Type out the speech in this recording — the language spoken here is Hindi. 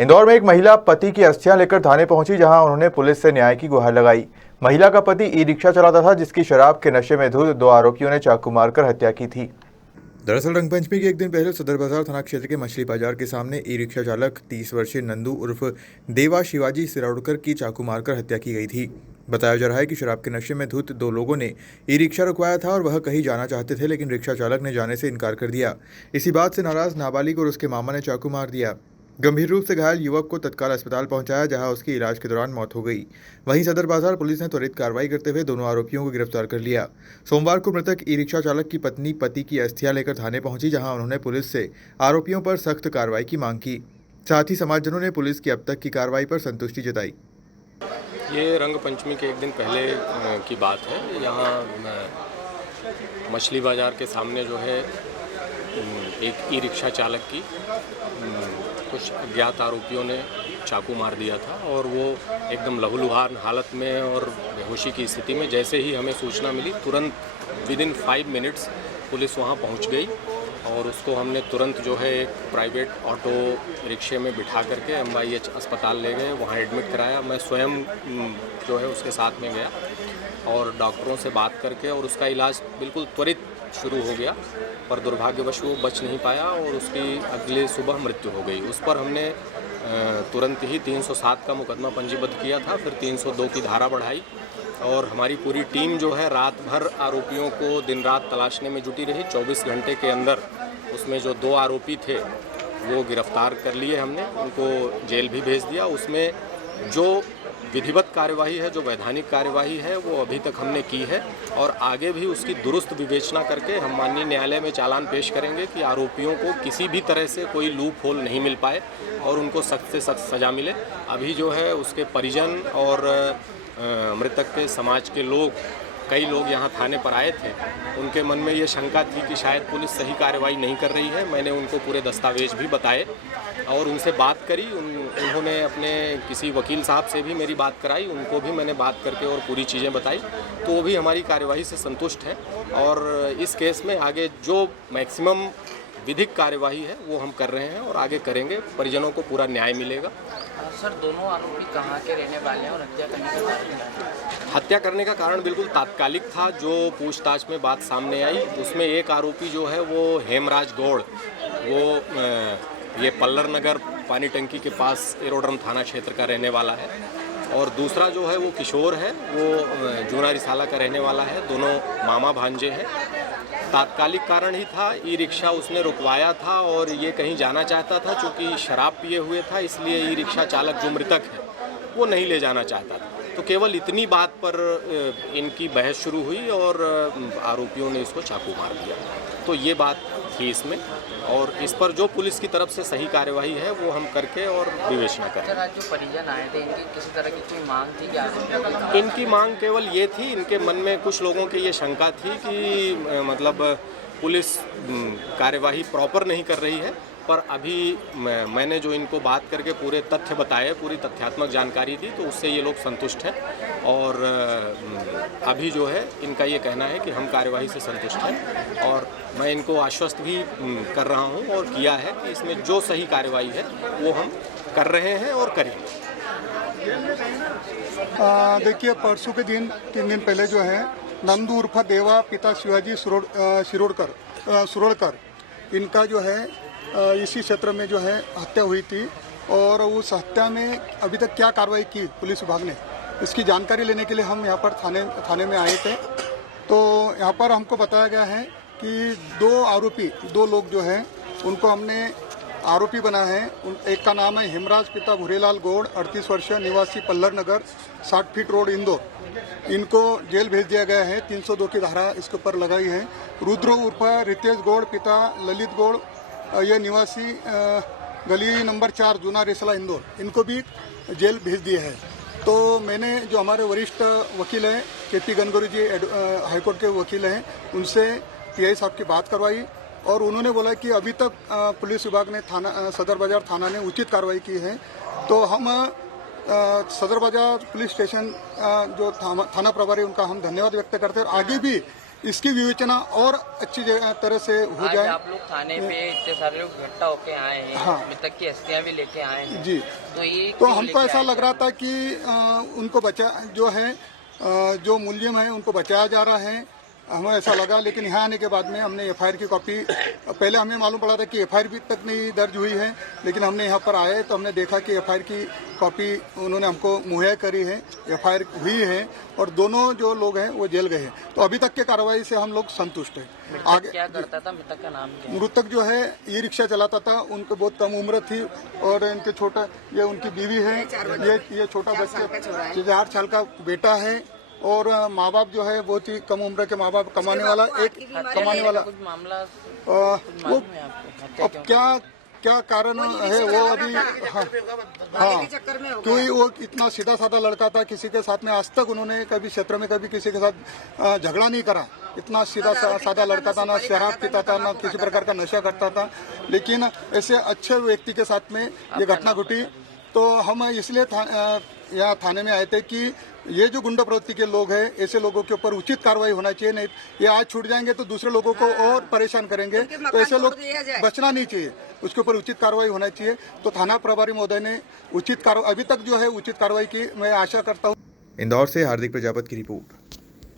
इंदौर में एक महिला पति की अस्थियां लेकर थाने पहुंची, जहां उन्होंने पुलिस से न्याय की गुहार लगाई। महिला का पति ई रिक्शा चलाता था, जिसकी शराब के नशे में धुत 2 आरोपियों ने चाकू मारकर हत्या की थी। दरअसल रंगपंचमी के एक दिन पहले सदर बाजार थाना क्षेत्र के मछली बाजार के सामने ई रिक्शा चालक 30 वर्षीय नंदू उर्फ देवा शिवाजी सिरोडकर की चाकू मारकर हत्या की गई थी। बताया जा रहा है कि शराब के नशे में धुत 2 लोगों ने ई रिक्शा रुकवाया था और वह कहीं जाना चाहते थे, लेकिन रिक्शा चालक ने जाने से इनकार कर दिया। इसी बात से नाराज नाबालिग और उसके मामा ने चाकू मार दिया। गंभीर रूप से घायल युवक को तत्काल अस्पताल पहुंचाया, जहां उसकी इलाज के दौरान मौत हो गई। वहीं सदर बाजार पुलिस ने त्वरित कार्रवाई करते हुए दोनों आरोपियों को गिरफ्तार कर लिया। सोमवार को मृतक ई रिक्शा चालक की पत्नी पति की अस्थियां लेकर थाने पहुंची, जहां उन्होंने पुलिस से आरोपियों पर सख्त कार्रवाई की मांग की। साथ ही समाजजनों ने पुलिस की अब तक की कार्रवाई पर संतुष्टि जताई। ये रंग पंचमी के एक दिन पहले की बात है। यहाँ मछली बाज़ार के सामने जो है एक ई रिक्शा चालक की कुछ अज्ञात आरोपियों ने चाकू मार दिया था और वो एकदम लहूलुहान हालत में और बेहोशी की स्थिति में जैसे ही हमें सूचना मिली, तुरंत विदिन 5 मिनट्स पुलिस वहाँ पहुँच गई और उसको हमने तुरंत जो है एक प्राइवेट ऑटो रिक्शे में बिठा करके MIH अस्पताल ले गए, वहाँ एडमिट कराया। मैं स्वयं जो है उसके साथ में गया और डॉक्टरों से बात करके और उसका इलाज बिल्कुल त्वरित शुरू हो गया, पर दुर्भाग्यवश वो बच नहीं पाया और उसकी अगले सुबह मृत्यु हो गई। उस पर हमने तुरंत ही 307 का मुकदमा पंजीबद्ध किया था, फिर 302 की धारा बढ़ाई और हमारी पूरी टीम जो है रात भर आरोपियों को दिन रात तलाशने में जुटी रही। 24 घंटे के अंदर उसमें जो 2 आरोपी थे वो गिरफ्तार कर लिए हमने, उनको जेल भी भेज दिया। उसमें जो विधिवत कार्यवाही है, जो वैधानिक कार्यवाही है, वो अभी तक हमने की है और आगे भी उसकी दुरुस्त विवेचना करके हम माननीय न्यायालय में चालान पेश करेंगे कि आरोपियों को किसी भी तरह से कोई लूप होल नहीं मिल पाए और उनको सख्त से सख्त सज़ा मिले। अभी जो है उसके परिजन और मृतक के समाज के लोग, कई लोग यहाँ थाने पर आए थे, उनके मन में ये शंका थी कि शायद पुलिस सही कार्रवाई नहीं कर रही है। मैंने उनको पूरे दस्तावेज भी बताए और उनसे बात करी। उन्होंने अपने किसी वकील साहब से भी मेरी बात कराई, उनको भी मैंने बात करके और पूरी चीज़ें बताई, तो वो भी हमारी कार्यवाही से संतुष्ट हैं और इस केस में आगे जो मैक्सिमम विधिक कार्यवाही है वो हम कर रहे हैं और आगे करेंगे। परिजनों को पूरा न्याय मिलेगा। सर, दोनों आरोपी कहाँ के रहने वाले हैं और हत्या करने का कारण? हत्या करने का कारण बिल्कुल तात्कालिक था। जो पूछताछ में बात सामने आई उसमें एक आरोपी जो है वो हेमराज गौड़, वो ये पल्लर नगर पानी टंकी के पास एरोड्रम थाना क्षेत्र का रहने वाला है और दूसरा जो है वो किशोर है, वो जूना रिसाला का रहने वाला है। दोनों मामा भांजे हैं। तात्कालिक कारण ही था, ई रिक्शा उसने रुकवाया था और ये कहीं जाना चाहता था। चूँकि शराब पिए हुए था, इसलिए ई रिक्शा चालक जो मृतक है वो नहीं ले जाना चाहता था। तो केवल इतनी बात पर इनकी बहस शुरू हुई और आरोपियों ने इसको चाकू मार दिया। तो ये बात थी इसमें और इस पर जो पुलिस की तरफ से सही कार्यवाही है वो हम करके और विवेचना करें। सर, आज जो परिजन आए थे, इनकी किसी तरह की कोई मांग थी क्या? इनकी मांग केवल ये थी, इनके मन में कुछ लोगों की ये शंका थी कि मतलब पुलिस कार्यवाही प्रॉपर नहीं कर रही है, पर अभी मैंने जो इनको बात करके पूरे तथ्य बताए, पूरी तथ्यात्मक जानकारी दी, तो उससे ये लोग संतुष्ट हैं और अभी जो है इनका ये कहना है कि हम कार्यवाही से संतुष्ट हैं और मैं इनको आश्वस्त भी कर रहा हूं और किया है कि इसमें जो सही कार्यवाही है वो हम कर रहे हैं और करेंगे। देखिए, परसों के दिन 3 दिन पहले जो है नंदू उर्फ देवा पिता शिवाजी सिरोडकर इनका जो है इसी क्षेत्र में जो है हत्या हुई थी और उस हत्या में अभी तक क्या कार्रवाई की पुलिस विभाग ने, इसकी जानकारी लेने के लिए हम यहाँ पर थाने में आए थे। तो यहाँ पर हमको बताया गया है कि 2 लोग जो हैं उनको हमने आरोपी बना है। एक का नाम है हेमराज पिता भूरेलाल गौड़, 38 वर्षीय, निवासी पल्लर नगर, 60 फीट रोड, इंदौर। इनको जेल भेज दिया गया है। 302 की धारा इसके ऊपर लगाई है। रुद्र उर्फ रितेश गौड़ पिता ललित गौड़, यह निवासी गली नंबर 4 जूना रेसला, इंदौर, इनको भी जेल भेज दिए है। तो मैंने जो हमारे वरिष्ठ वकील हैं KP गनगोरी जी, हाईकोर्ट के वकील हैं, उनसे PI साहब की बात करवाई और उन्होंने बोला कि अभी तक पुलिस विभाग ने सदर बाजार थाना ने उचित कार्रवाई की है। तो हम सदर बाजार पुलिस स्टेशन जो थाना प्रभारी, उनका हम धन्यवाद व्यक्त करते हैं और आगे भी इसकी विवेचना और अच्छी तरह से हो आज जाए। आप लोग थाने पे इतने सारे लोग इकट्ठा होके आए हैं, हाँ। मृतक की अस्थियां भी लेके आए हैं। जी। तो ये तो क्यों हमको लेके ऐसा आए लग थे? रहा था कि उनको बचा जो है जो मुलजिम है उनको बचाया जा रहा है, हमें ऐसा लगा। लेकिन यहाँ आने के बाद में हमने एफआईआर की कॉपी, पहले हमें मालूम पड़ा था कि एफआईआर भी तक नहीं दर्ज हुई है, लेकिन हमने यहाँ पर आए तो हमने देखा कि एफआईआर की कॉपी उन्होंने हमको मुहैया करी है, एफआईआर हुई है और दोनों जो लोग हैं वो जेल गए हैं। तो अभी तक के कार्रवाई से हम लोग संतुष्ट हैं। मृतक क्या करता था? मृतक का नाम क्या है? मृतक जो है ई रिक्शा चलाता था, उनको बहुत कम उम्र थी और इनके छोटा ये उनकी बीवी है, ये छोटा बच्चा 4 साल का बेटा है और माँ बाप जो है बहुत ही कम उम्र के माँ बाप, कमाने वाला कुछ मामला वो मालूम है आपको? हत्या अब क्यों? क्या कारण है वो अभी हाँ क्योंकि वो इतना सीधा साधा लड़का था, किसी के साथ में आज तक उन्होंने कभी क्षेत्र में कभी किसी के साथ झगड़ा नहीं करा। इतना सीधा साधा लड़का था, ना शराब पीता था, ना किसी प्रकार का नशा करता था। लेकिन ऐसे अच्छे व्यक्ति के साथ में ये घटना घटी। तो हम इसलिए यहाँ थाने में आए थे कि ये जो गुंडा प्रवृत्ति के लोग हैं, ऐसे लोगों के ऊपर उचित कार्रवाई होना चाहिए। नहीं ये आज छूट जाएंगे तो दूसरे लोगों को और परेशान करेंगे, तो ऐसे लोग बचना नहीं चाहिए, उसके ऊपर उचित कार्रवाई होना चाहिए। तो थाना प्रभारी महोदय ने उचित कार्रवाई अभी तक जो है उचित कार्रवाई की मैं आशा करता हूँ। इंदौर से हार्दिक प्रजापति की रिपोर्ट।